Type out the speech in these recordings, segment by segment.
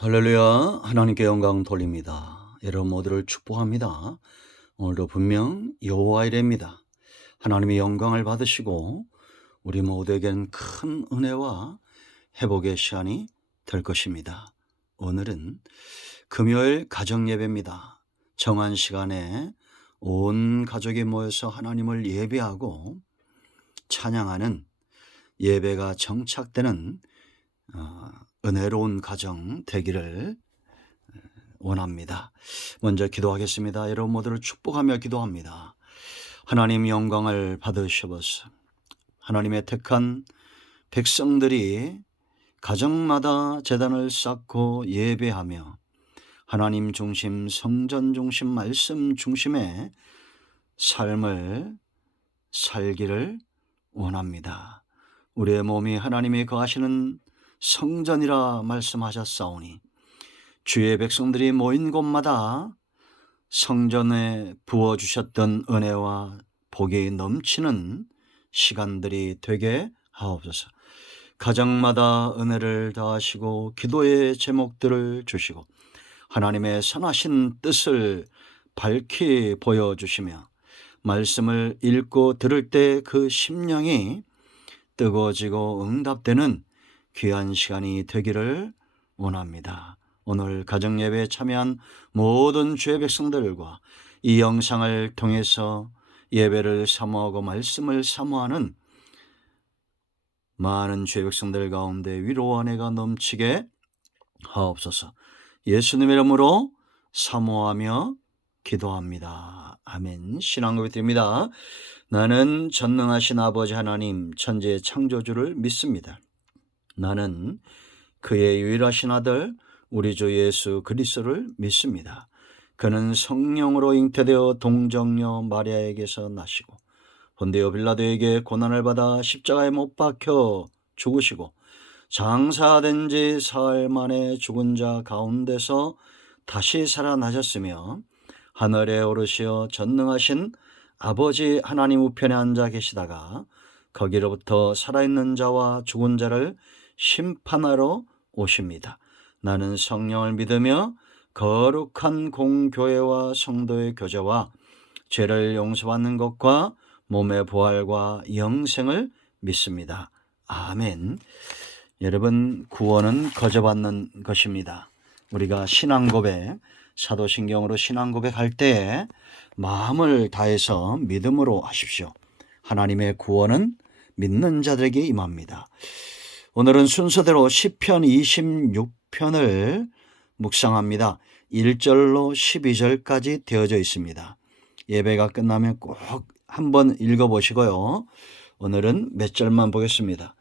할렐루야. 하나님께 영광 돌립니다. 여러분 모두를 축복합니다. 오늘도 분명 여호와 이레입니다. 하나님의 영광을 받으시고 우리 모두에겐 큰 은혜와 회복의 시간이 될 것입니다. 오늘은 금요일 가정예배입니다. 정한 시간에 온 가족이 모여서 하나님을 예배하고 찬양하는 예배가 정착되는 은혜로운 가정 되기를 원합니다. 먼저 기도하겠습니다. 여러분 모두를 축복하며 기도합니다. 하나님 영광을 받으셔서 하나님의 택한 백성들이 가정마다 제단을 쌓고 예배하며 하나님 중심, 성전 중심, 말씀 중심의 삶을 살기를 원합니다. 우리의 몸이 하나님이 거하시는 성전이라 말씀하셨사오니 주의 백성들이 모인 곳마다 성전에 부어주셨던 은혜와 복이 넘치는 시간들이 되게 하옵소서. 가정마다 은혜를 다하시고 기도의 제목들을 주시고 하나님의 선하신 뜻을 밝히 보여주시며 말씀을 읽고 들을 때 그 심령이 뜨거워지고 응답되는 귀한 시간이 되기를 원합니다. 오늘 가정예배에 참여한 모든 주의 백성들과 이 영상을 통해서 예배를 사모하고 말씀을 사모하는 많은 주의 백성들 가운데 위로와 은혜가 넘치게 하옵소서. 예수님의 이름으로 사모하며 기도합니다. 아멘. 신앙고백 드립니다. 나는 전능하신 아버지 하나님 천지의 창조주를 믿습니다. 나는 그의 유일하신 아들 우리 주 예수 그리스도를 믿습니다. 그는 성령으로 잉태되어 동정녀 마리아에게서 나시고 본디오 빌라도에게 고난을 받아 십자가에 못 박혀 죽으시고 장사된 지 사흘 만에 죽은 자 가운데서 다시 살아나셨으며 하늘에 오르시어 전능하신 아버지 하나님 우편에 앉아 계시다가 거기로부터 살아있는 자와 죽은 자를 심판하러 오십니다. 나는 성령을 믿으며 거룩한 공교회와 성도의 교제와 죄를 용서받는 것과 몸의 부활과 영생을 믿습니다. 아멘. 여러분, 구원은 거저받는 것입니다. 우리가 신앙고백, 사도신경으로 신앙고백할 때 마음을 다해서 믿음으로 하십시오. 하나님의 구원은 믿는 자들에게 임합니다. 오늘은 순서대로 시편 26편을 묵상합니다. 1절로 12절까지 되어져 있습니다. 예배가 끝나면 꼭 한번 읽어보시고요. 오늘은 몇 절만 보겠습니다.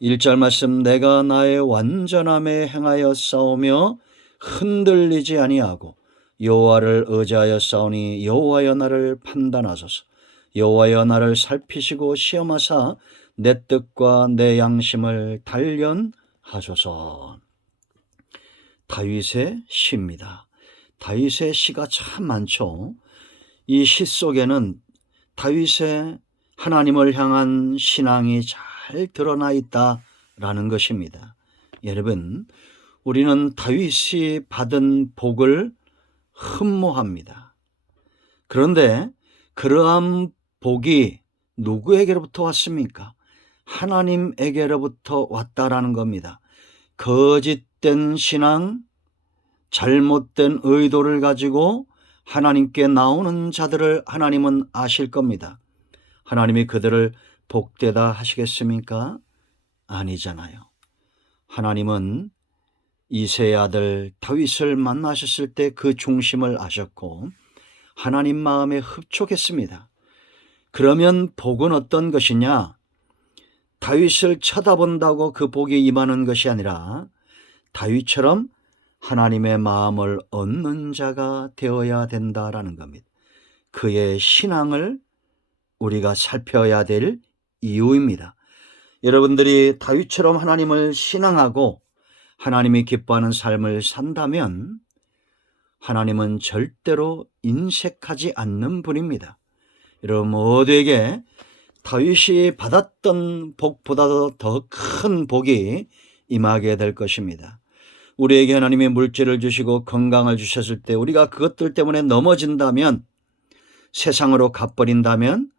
1절 말씀, 내가 나의 완전함에 행하여 싸우며 흔들리지 아니하고 여호와를 의지하여 싸우니 여호와여 나를 판단하소서. 여호와여 나를 살피시고 시험하사 내 뜻과 내 양심을 단련하소서. 다윗의 시입니다. 다윗의 시가 참 많죠. 이 시 속에는 다윗의 하나님을 향한 신앙이 잘 드러나 있다라는 것입니다. 여러분, 우리는 다윗이 받은 복을 흠모합니다. 그런데 그러한 복이 누구에게로부터 왔습니까? 하나님에게로부터 왔다라는 겁니다. 거짓된 신앙, 잘못된 의도를 가지고 하나님께 나오는 자들을 하나님은 아실 겁니다. 하나님이 그들을 복되다 하시겠습니까? 아니잖아요. 하나님은 이새의 아들 다윗을 만나셨을 때 그 중심을 아셨고 하나님 마음에 흡족했습니다. 그러면 복은 어떤 것이냐? 다윗을 쳐다본다고 그 복이 임하는 것이 아니라 다윗처럼 하나님의 마음을 얻는 자가 되어야 된다라는 겁니다. 그의 신앙을 우리가 살펴야 될 이유입니다. 여러분들이 다윗처럼 하나님을 신앙하고 하나님이 기뻐하는 삶을 산다면 하나님은 절대로 인색하지 않는 분입니다. 여러분 모두에게 다윗이 받았던 복보다도 더 큰 복이 임하게 될 것입니다. 우리에게 하나님의 물질을 주시고 건강을 주셨을 때 우리가 그것들 때문에 넘어진다면, 세상으로 가버린다면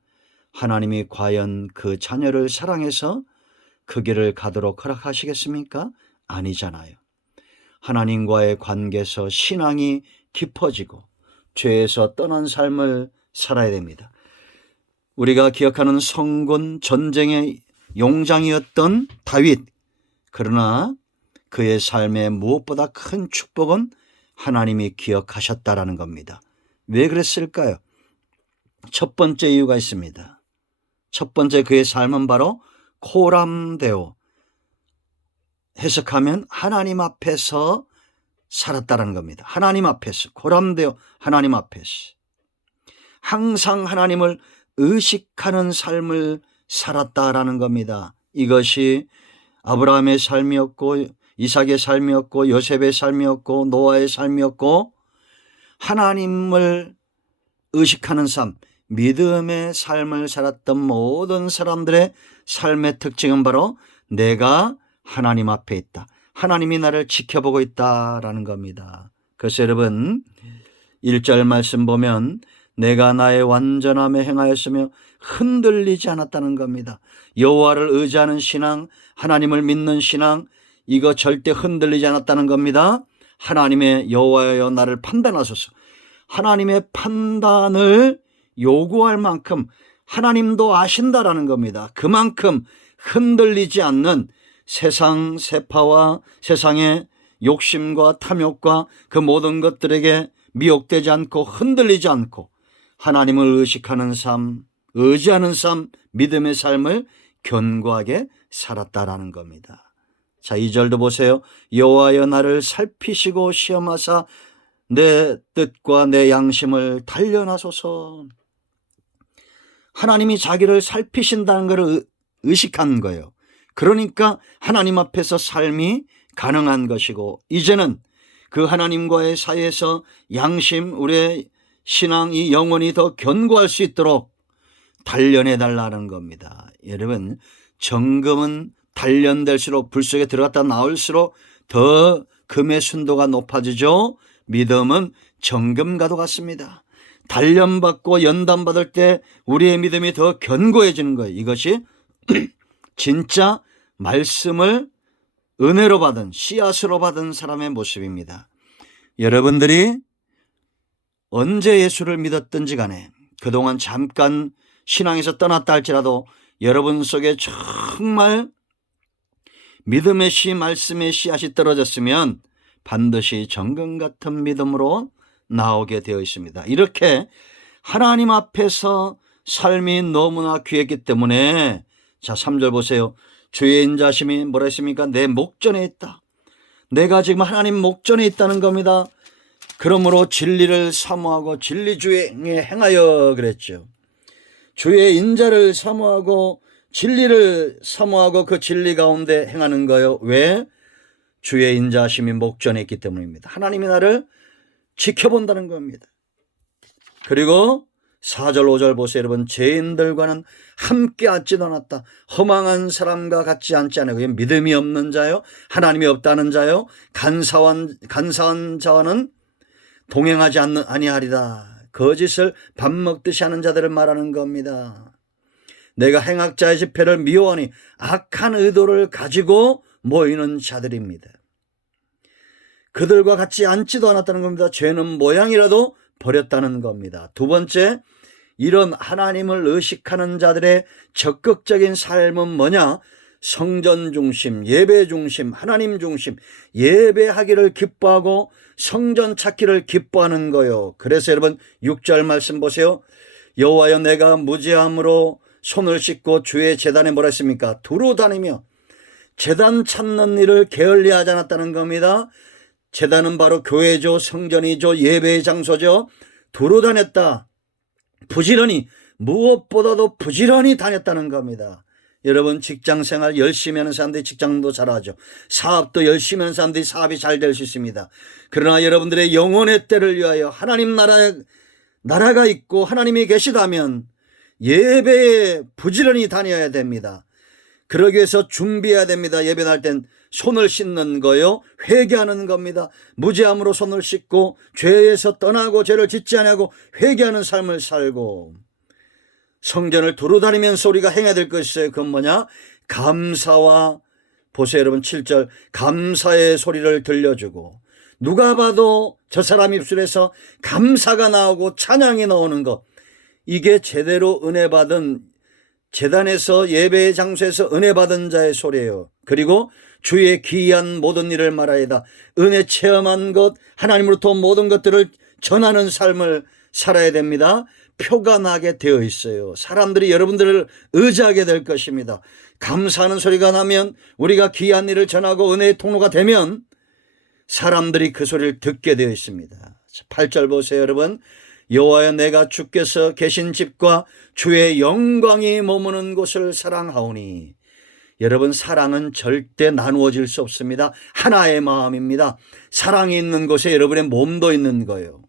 하나님이 과연 그 자녀를 사랑해서 그 길을 가도록 허락하시겠습니까? 아니잖아요. 하나님과의 관계에서 신앙이 깊어지고 죄에서 떠난 삶을 살아야 됩니다. 우리가 기억하는 성군 전쟁의 용장이었던 다윗, 그러나 그의 삶에 무엇보다 큰 축복은 하나님이 기억하셨다라는 겁니다. 왜 그랬을까요? 첫 번째 이유가 있습니다. 첫 번째, 그의 삶은 바로 코람데오, 해석하면 하나님 앞에서 살았다라는 겁니다. 하나님 앞에서, 코람데오, 하나님 앞에서 항상 하나님을 의식하는 삶을 살았다라는 겁니다. 이것이 아브라함의 삶이었고, 이삭의 삶이었고, 요셉의 삶이었고, 노아의 삶이었고, 하나님을 의식하는 삶, 믿음의 삶을 살았던 모든 사람들의 삶의 특징은 바로 내가 하나님 앞에 있다, 하나님이 나를 지켜보고 있다라는 겁니다. 그래서 여러분 1절 말씀 보면 내가 나의 완전함에 행하였으며 흔들리지 않았다는 겁니다. 여호와를 의지하는 신앙, 하나님을 믿는 신앙, 이거 절대 흔들리지 않았다는 겁니다. 하나님의 여호와여 나를 판단하소서, 하나님의 판단을 요구할 만큼 하나님도 아신다라는 겁니다. 그만큼 흔들리지 않는 세상 세파와 세상의 욕심과 탐욕과 그 모든 것들에게 미혹되지 않고 흔들리지 않고 하나님을 의식하는 삶, 의지하는 삶, 믿음의 삶을 견고하게 살았다라는 겁니다. 자, 2절도 보세요. 여호와여 나를 살피시고 시험하사 내 뜻과 내 양심을 단련하소서. 하나님이 자기를 살피신다는 것을 의식한 거예요. 그러니까 하나님 앞에서 삶이 가능한 것이고, 이제는 그 하나님과의 사이에서 양심, 우리의 신앙이 영원히 더 견고할 수 있도록 단련해 달라는 겁니다. 여러분, 정금은 단련될수록 불 속에 들어갔다 나올수록 더 금의 순도가 높아지죠. 믿음은 정금과도 같습니다. 단련받고 연단받을 때 우리의 믿음이 더 견고해지는 거예요. 이것이 진짜 말씀을 은혜로 받은, 씨앗으로 받은 사람의 모습입니다. 여러분들이 언제 예수를 믿었든지 간에 그동안 잠깐 신앙에서 떠났다 할지라도 여러분 속에 정말 믿음의 씨, 말씀의 씨앗이 떨어졌으면 반드시 정금 같은 믿음으로 나오게 되어 있습니다. 이렇게 하나님 앞에서 삶이 너무나 귀했기 때문에, 자 3절 보세요. 주의 인자심이 뭐라 했습니까? 내 목전에 있다. 내가 지금 하나님 목전에 있다는 겁니다. 그러므로 진리를 사모하고 진리주에 행하여 그랬죠. 주의 인자를 사모하고 진리를 사모하고 그 진리 가운데 행하는 거요. 왜? 주의 인자심이 목전에 있기 때문입니다. 하나님이 나를 지켜본다는 겁니다. 그리고 4절 5절 보세요. 여러분, 죄인들과는 함께 앉지도 않았다. 허망한 사람과 같지 않지 않아요. 믿음이 없는 자요, 하나님이 없다는 자요, 간사한 자와는 동행하지 아니하리다. 거짓을 밥 먹듯이 하는 자들을 말하는 겁니다. 내가 행악자의 집회를 미워하니 악한 의도를 가지고 모이는 자들입니다. 그들과 같이 앉지도 않았다는 겁니다. 죄는 모양이라도 버렸다는 겁니다. 두 번째, 이런 하나님을 의식하는 자들의 적극적인 삶은 뭐냐? 성전 중심, 예배 중심, 하나님 중심, 예배하기를 기뻐하고 성전 찾기를 기뻐하는 거요. 그래서 여러분 6절 말씀 보세요. 여호와여 내가 무죄함으로 손을 씻고 주의 제단에 뭐라 했습니까? 두루 다니며 제단 찾는 일을 게을리하지 않았다는 겁니다. 제단은 바로 교회죠, 성전이죠, 예배의 장소죠. 두루 다녔다. 부지런히, 무엇보다도 부지런히 다녔다는 겁니다. 여러분, 직장생활 열심히 하는 사람들이 직장도 잘하죠. 사업도 열심히 하는 사람들이 사업이 잘 될 수 있습니다. 그러나 여러분들의 영혼의 때를 위하여 하나님 나라가 있고 하나님이 계시다면 예배에 부지런히 다녀야 됩니다. 그러기 위해서 준비해야 됩니다. 예배 날 땐 손을 씻는 거요, 회개하는 겁니다. 무죄함으로 손을 씻고 죄에서 떠나고 죄를 짓지 않고 회개하는 삶을 살고 성전을 두루다니면서 우리가 행해야 될 것이 있어요. 그건 뭐냐? 감사와, 보세요 여러분, 7절 감사의 소리를 들려주고, 누가 봐도 저 사람 입술에서 감사가 나오고 찬양이 나오는 것, 이게 제대로 은혜 받은, 제단에서 예배의 장소에서 은혜 받은 자의 소리예요. 그리고 주의 기이한 모든 일을 말하이다. 은혜 체험한 것, 하나님으로부터 모든 것들을 전하는 삶을 살아야 됩니다. 표가 나게 되어 있어요. 사람들이 여러분들을 의지하게 될 것입니다. 감사하는 소리가 나면, 우리가 기이한 일을 전하고 은혜의 통로가 되면 사람들이 그 소리를 듣게 되어 있습니다. 8절 보세요 여러분. 여호와여, 내가 주께서 계신 집과 주의 영광이 머무는 곳을 사랑하오니. 여러분, 사랑은 절대 나누어질 수 없습니다. 하나의 마음입니다. 사랑이 있는 곳에 여러분의 몸도 있는 거예요.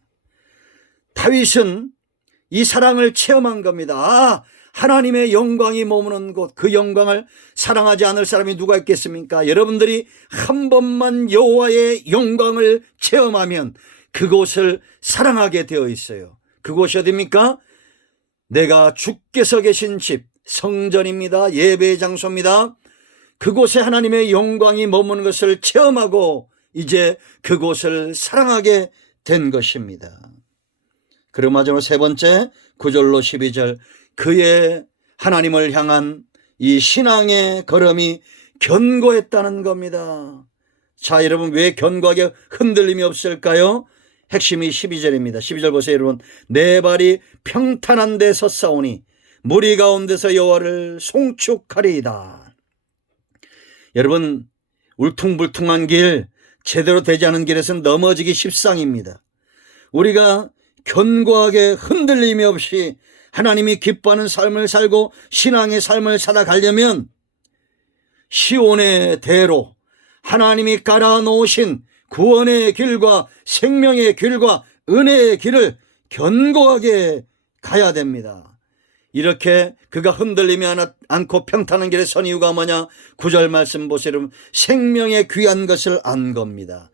다윗은 이 사랑을 체험한 겁니다. 아, 하나님의 영광이 머무는 곳, 그 영광을 사랑하지 않을 사람이 누가 있겠습니까? 여러분들이 한 번만 여호와의 영광을 체험하면 그곳을 사랑하게 되어 있어요. 그곳이 어디입니까? 내가 주께서 계신 집, 성전입니다. 예배의 장소입니다. 그곳에 하나님의 영광이 머무는 것을 체험하고 이제 그곳을 사랑하게 된 것입니다. 그리고 마지막으로 세 번째, 9절로 12절, 그의 하나님을 향한 이 신앙의 걸음이 견고했다는 겁니다. 자, 여러분, 왜 견고하게 흔들림이 없을까요? 핵심이 12절입니다. 12절 보세요 여러분. 내 발이 평탄한 데 섰사오니 무리 가운데서 여호와를 송축하리이다. 여러분, 울퉁불퉁한 길, 제대로 되지 않은 길에서는 넘어지기 십상입니다. 우리가 견고하게 흔들림이 없이 하나님이 기뻐하는 삶을 살고 신앙의 삶을 살아가려면 시온의 대로 하나님이 깔아놓으신 구원의 길과 생명의 길과 은혜의 길을 견고하게 가야 됩니다. 이렇게 그가 흔들리지 않고 평탄한 길에 선 이유가 뭐냐? 9절 말씀 보시면 생명의 귀한 것을 안 겁니다.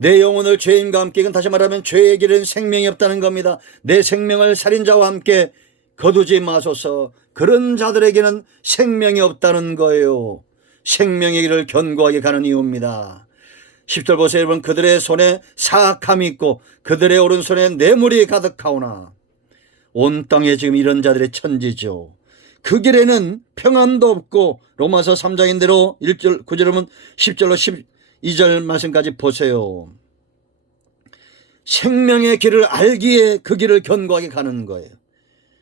내 영혼을 죄인과 함께, 이건 다시 말하면 죄의 길은 생명이 없다는 겁니다. 내 생명을 살인자와 함께 거두지 마소서. 그런 자들에게는 생명이 없다는 거예요. 생명의 길을 견고하게 가는 이유입니다. 10절 보세요 여러분. 그들의 손에 사악함이 있고 그들의 오른손에 뇌물이 가득하오나. 온 땅에 지금 이런 자들의 천지죠. 그 길에는 평안도 없고, 로마서 3장인대로 1절 9절 여러분 10절로 12절 말씀까지 보세요. 생명의 길을 알기에 그 길을 견고하게 가는 거예요.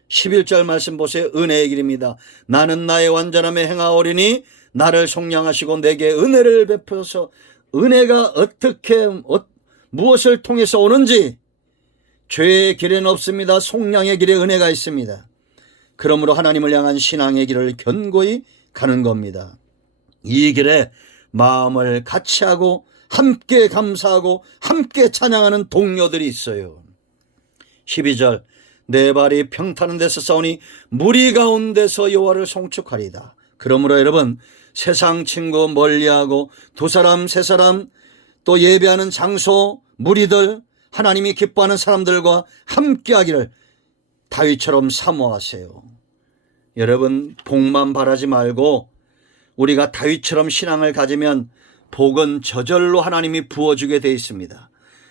11절 말씀 보세요. 은혜의 길입니다. 나는 나의 완전함에 행하오리니 나를 속량하시고 내게 은혜를 베푸소서. 은혜가 어떻게 무엇을 통해서 오는지, 죄의 길에는 없습니다. 속량의 길에 은혜가 있습니다. 그러므로 하나님을 향한 신앙의 길을 견고히 가는 겁니다. 이 길에 마음을 같이 하고 함께 감사하고 함께 찬양하는 동료들이 있어요. 12절 내 발이 평탄한 데서 싸우니 무리 가운데서 여호와를 송축하리이다. 그러므로 여러분, 세상 친구 멀리하고 두 사람 세 사람 또 예배하는 장소 무리들, 하나님이 기뻐하는 사람들과 함께하기를 다윗처럼 사모하세요. 여러분, 복만 바라지 말고 우리가 다윗처럼 신앙을 가지면 복은 저절로 하나님이 부어주게 되어 있습니다.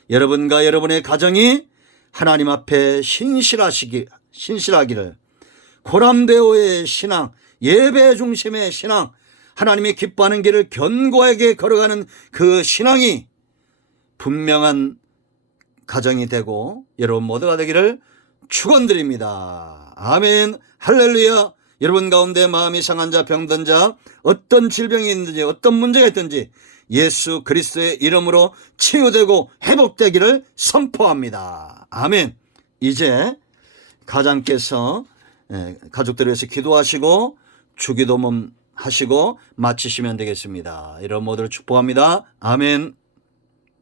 여러분과 여러분의 가정이 하나님 앞에 신실하기를, 고람대오의 신앙, 예배 중심의 신앙, 하나님이 기뻐하는 길을 견고하게 걸어가는 그 신앙이 분명한 가정이 되고 여러분 모두가 되기를 축원드립니다. 아멘, 할렐루야. 여러분 가운데 마음이 상한 자, 병든 자, 어떤 질병이 있든지 어떤 문제가 있든지 예수 그리스도의 이름으로 치유되고 회복되기를 선포합니다. 아멘. 이제 가장께서 가족들을 위해서 기도하시고 주기도문 하시고 마치시면 되겠습니다. 이런 모두를 축복합니다. 아멘.